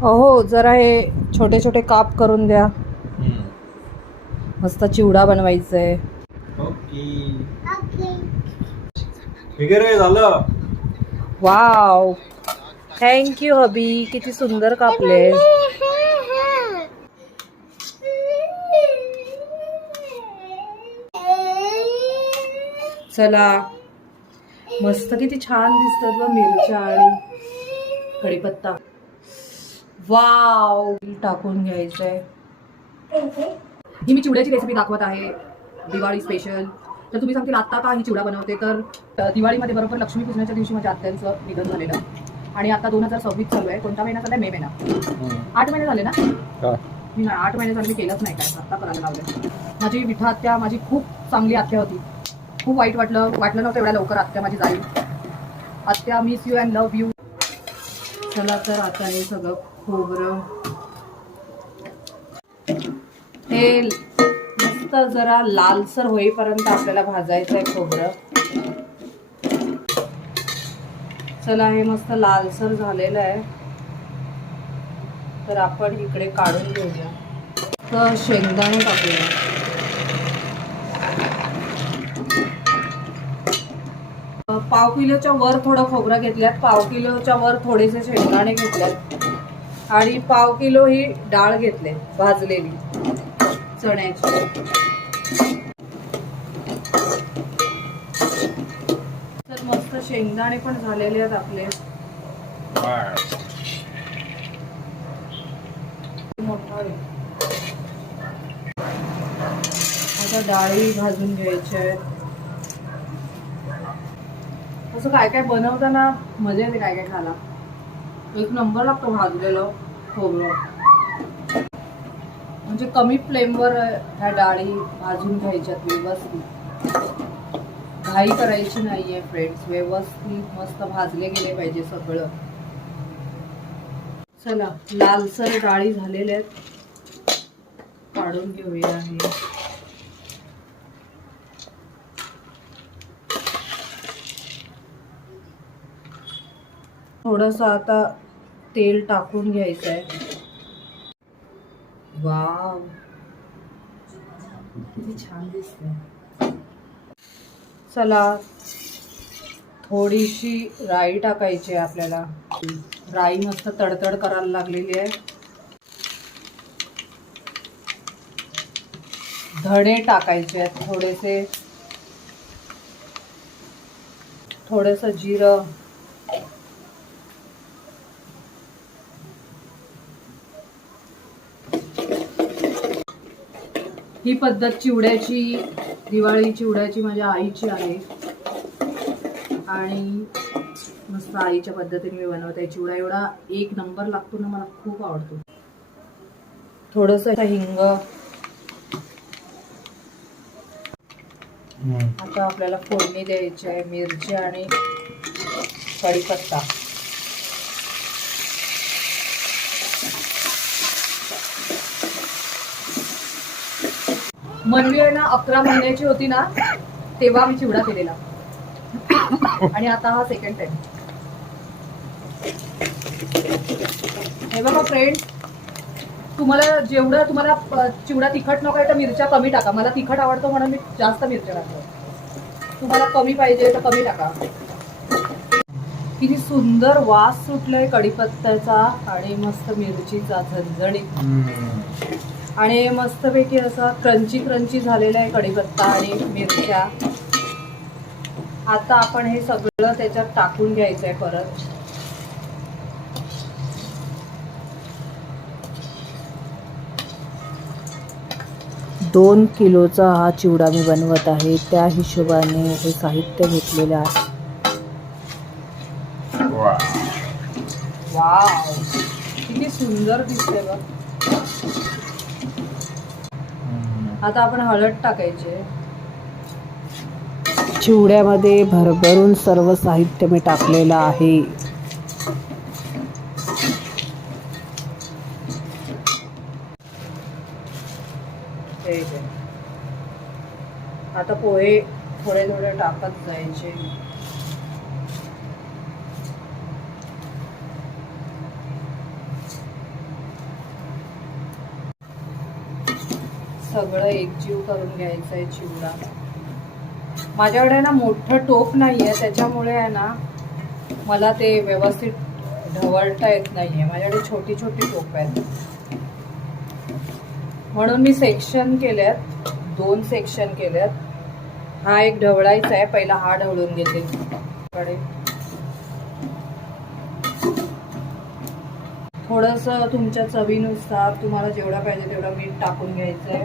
अहो जरा हे छोटे छोटे काप करून द्या. मस्त चिवडा बनवायचा आहे. ठीक आहे रे, झालं. वाव, थँक्यू हबी, किती सुंदर कापले. चला, मस्त किती छान दिसतात बघ मिरच्या आणि कढीपत्ता. वाव, टाकून घ्यायचंय. ही मी चिवड्याची रेसिपी दाखवत आहे, दिवाळी स्पेशल. तर तुम्ही सांगतील आत्ता का ही चिवडा बनवते, तर दिवाळीमध्ये बरोबर लक्ष्मीपूजनाच्या दिवशी माझ्या आत्यांचं निधन झालेलं आणि आता 2026 चालू आहे. कोणता महिना चालू आहे? मे महिना. 8 महिने झाले ना? मी 8 महिने झाले मी केलंच नाही काय, आत्ता करायला लावलं. माझी विठा आत्या माझी खूप चांगली आत्या होती. खूप वाईट वाटलं नव्हतं एवढ्या लवकर आत्या माझी जाईल. आत्या, miss you and love you. चला तर आता हे सगळं खोबरं हे मस्त जरा लालसर होईपर्यंत आपल्याला भाजायचं आहे खोबरं. चला, हे मस्त लालसर झालेलं आहे, तर आपण इकडे काढून घेऊया. तर शेंगदाणे टाकूया. पाव किलोच्या वर थोडं खोबरं घेतल्यात, पाव किलोच्या वर थोडेसे शेंगदाणे घेतल्यात आणि पाव किलो ही डाळ घेतले भाजलेली चण्याची. तर मस्त शेंगदाणे पण झालेले आहेत आपले. मोठा आता डाळी भाजून घ्यायच्या आहेत. असं काय काय बनवताना मजा येते, काय काय खायला एक नंबर लागतो भाजलेलं खोबरं. म्हणजे कमी फ्लेमवर ह्या डाळी भाजून घ्यायच्यात व्यवस्थित. घाई करायची नाहीये फ्रेंड्स, व्यवस्थित मस्त भाजले गेले पाहिजे सगळं. चला, लालसर डाळी झालेल्या आहेत, काढून घेऊया. हे थोडंसं आता तेल टाकून घ्यायचं आहे. वाव, किती छान दिसतंय. चला, थोडीशी राई टाकायची आहे आपल्याला. राई मस्त तडतड करायला लागलेली आहे. धणे टाकायचे आहेत थोडेसे, थोडंसं जिरं, ही पद्धत चिवड्याची, दिवाळी चिवड्याची माझ्या आईची आहे आणि मस्त आईच्या पद्धतीने मी बनवते. चिवडा एवढा एक नंबर लागतो ना, मला खूप आवडतो. थोडंसं हिंग. आता आपल्याला फोडणी द्यायची आहे. मिरची आणि कढीपत्ता. मनवी आहे ना 11 महिन्याची होती ना, तेव्हा मी चिवडा केलेला आणि आता हा सेकंड टाइम. हे बघा फ्रेंड, तुम्हाला चिवडा तिखट नको आहे तर मिरच्या कमी टाका. मला तिखट आवडतो म्हणून मी जास्त मिरच्या टाकतो. तुम्हाला कमी पाहिजे तर कमी टाका. किती सुंदर वास सुटलाय कढीपत्त्याचा आणि मस्त मिरचीचा झणझणीत. आणि मस्तपैकी असा क्रंची झालेला आहे कढीपत्ता आणि मिरच्या. आता आपण हे सगळं त्याच्यात टाकून घ्यायचं आहे परत. दोन किलोचा हा चिवडा मी बनवत आहे, त्या हिशोबाने हे साहित्य घेतलेलं आहे. वाव, किती सुंदर दिसते बघ. आता आपण हळद टाकायचे. चिवड्यामध्ये भरभरून सर्व साहित्य मी टाकलेलं आहे. आता पोहे थोडे थोडे टाकत जायचे. सगळं एकजीव करून घ्यायचं आहे चिवडा. माझ्याकडे ना मोठं टोप नाही आहे, त्याच्यामुळे आहे ना मला ते व्यवस्थित ढवळता येत नाही आहे. माझ्याकडे छोटी छोटी टोप आहेत, म्हणून मी सेक्शन केल्यात, 2 सेक्शन केल्यात. हा एक ढवळायचा आहे, पहिला हा ढवळून घेते. थोडंसं तुमच्या चवीनुसार तुम्हाला जेवढा पाहिजे तेवढा मीठ टाकून घ्यायचं आहे.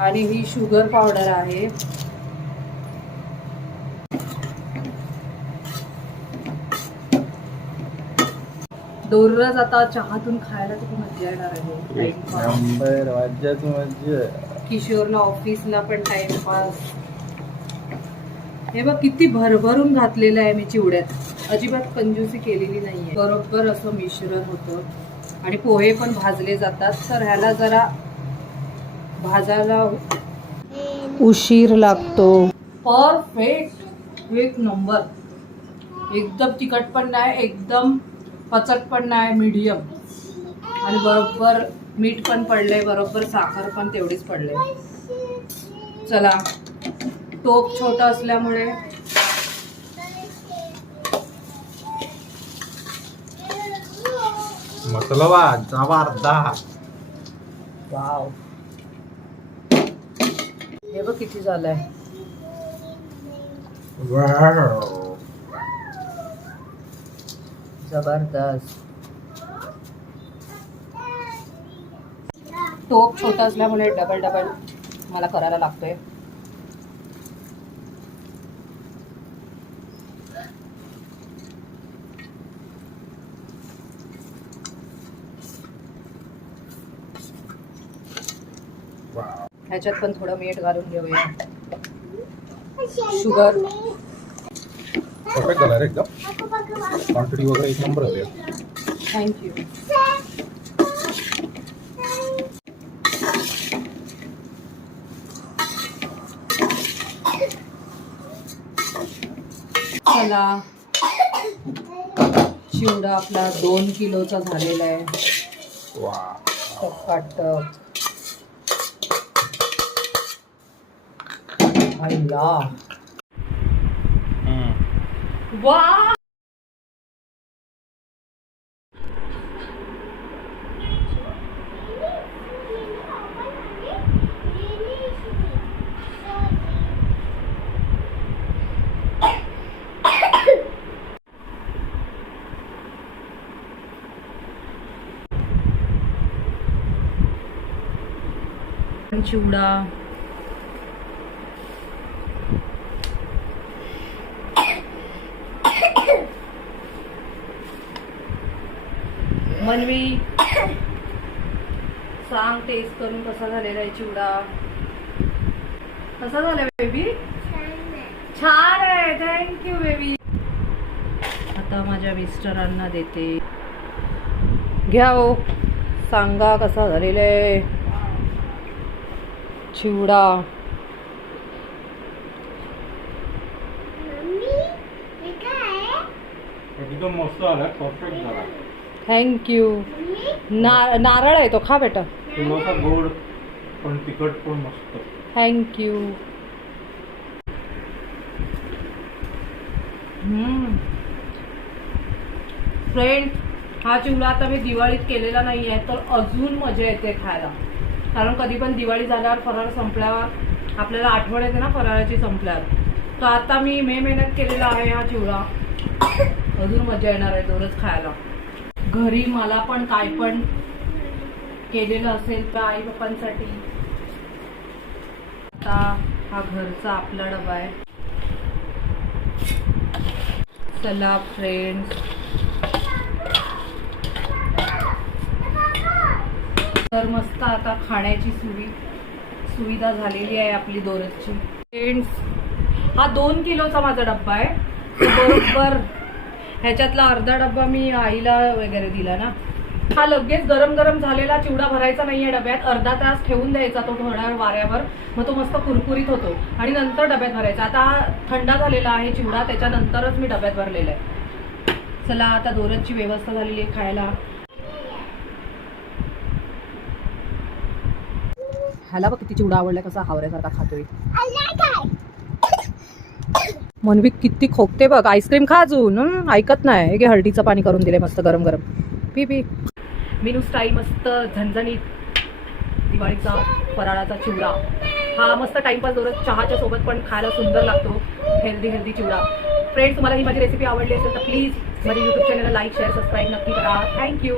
आणि ही शुगर पावडर आहे. दररोज आता चहातून खायला किती मजा येणार आहे. किशोरला ऑफिसला पण टाइमपास. हे बघ किती भरभरून घातलेलं आहे मी चिवड्यात, अजिबात कंजूसी केलेली नाहीये. बरोबर असं मिश्रण होतं आणि पोहे पण भाजले जातात. तर ह्याला जरा भाजायला उशीर लागतो. परफेक्ट, एक नंबर. एकदम तिखट पण नाही, एकदम पचट पण नाही, मीडियम. आणि बरोबर मीठ पण पडलंय, बरोबर साखर पण तेवढीच पडलंय. चला, टोप छोटा असल्यामुळे मसलवा जबरदस्त. वाव, हे बघ किती झालंय. वाव. जबरदस्त. टोप छोटा असल्यामुळे डबल मला करायला लागतोय. ह्याच्यात पण थोडं मीठ घालून घेऊया. शुगर परफेक्ट झाला रे एकदम. क्वांटिटी वगैरे एक नंबर होते. थँक्यू. चला, चिवडा आपला 2 किलोचा झालेला आहे. टकाटक. अय्या, वा. चिवडा मनवी, सांग टेस्ट करून कसा झालेला आहे चिवडा. कसा झालाय बेबी? छान आहे. Thank you baby. आता माझ्या मिस्टरांना देते. घ्या हो, सांगा कसा झालेला आहे चिवडा. एकदम मस्त आला, परफेक्ट झाला. थँक्यू. नारळ आहे तो, खा बेटा. थोडासा गोड पण तिखट पण मस्त. थँक्यू. फ्रेंड, हा चिवडा आता मी दिवाळीत केलेला नाही आहे, तर अजून मजा येते खायला. कारण कधी पण दिवाळी झाल्यावर, फराळ संपल्यावर आपल्याला आठवण येते ना फराळाची संपल्यावर. तर आता मी मे महिन्यात केलेला आहे हा चिवडा. अजून मजा येणार आहे दररोज खायला. घरी मला पण काय पण केलेलं असेल तर आई बाप्पांसाठी. आता हा घरचा आपला डबा आहे. चला फ्रेंड्स, तर मस्त आता खाण्याची सुविधा झालेली आहे आपली दररोजची. फ्रेंड्स, हा 2 किलोचा माझा डब्बा आहे. बरोबर ह्याच्यातला अर्धा डब्बा मी आईला वगैरे दिला ना. हा लगेच गरम गरम झालेला चिवडा भरायचा नाहीये डब्यात. अर्धा तास ठेवून द्यायचा तो थोड्या वाऱ्यावर, मग तो मस्त कुरकुरीत होतो आणि नंतर डब्यात भरायचा. आता हा थंडा झालेला आहे चिवडा, त्याच्यानंतरच मी डब्यात भरलेला आहे. चला, आता दोरची व्यवस्था झालेली आहे खायला. ह्याला बघ किती चिवडा आवडलाय, कसा हावऱ्यासारखा खातोय. मनवी किती खोकते बघ. आईस्क्रीम खा अजून. ऐकत नाही. हे घे हळदीचं पाणी करून दिले मस्त गरम गरम. P P. मीनू स्टाईल मस्त झणझणीत दिवाळीचा फराळाचा चिवडा. हा मस्त टाइमपास दररोज चहाच्या सोबत पण खायला सुंदर लागतो. हेल्दी चिवडा. फ्रेंड्स, तुम्हाला ही माझी रेसिपी आवडली असेल तर प्लीज माझ्या यूट्यूब चॅनलला लाईक शेअर सबस्क्राईब नक्की करा. थँक्यू.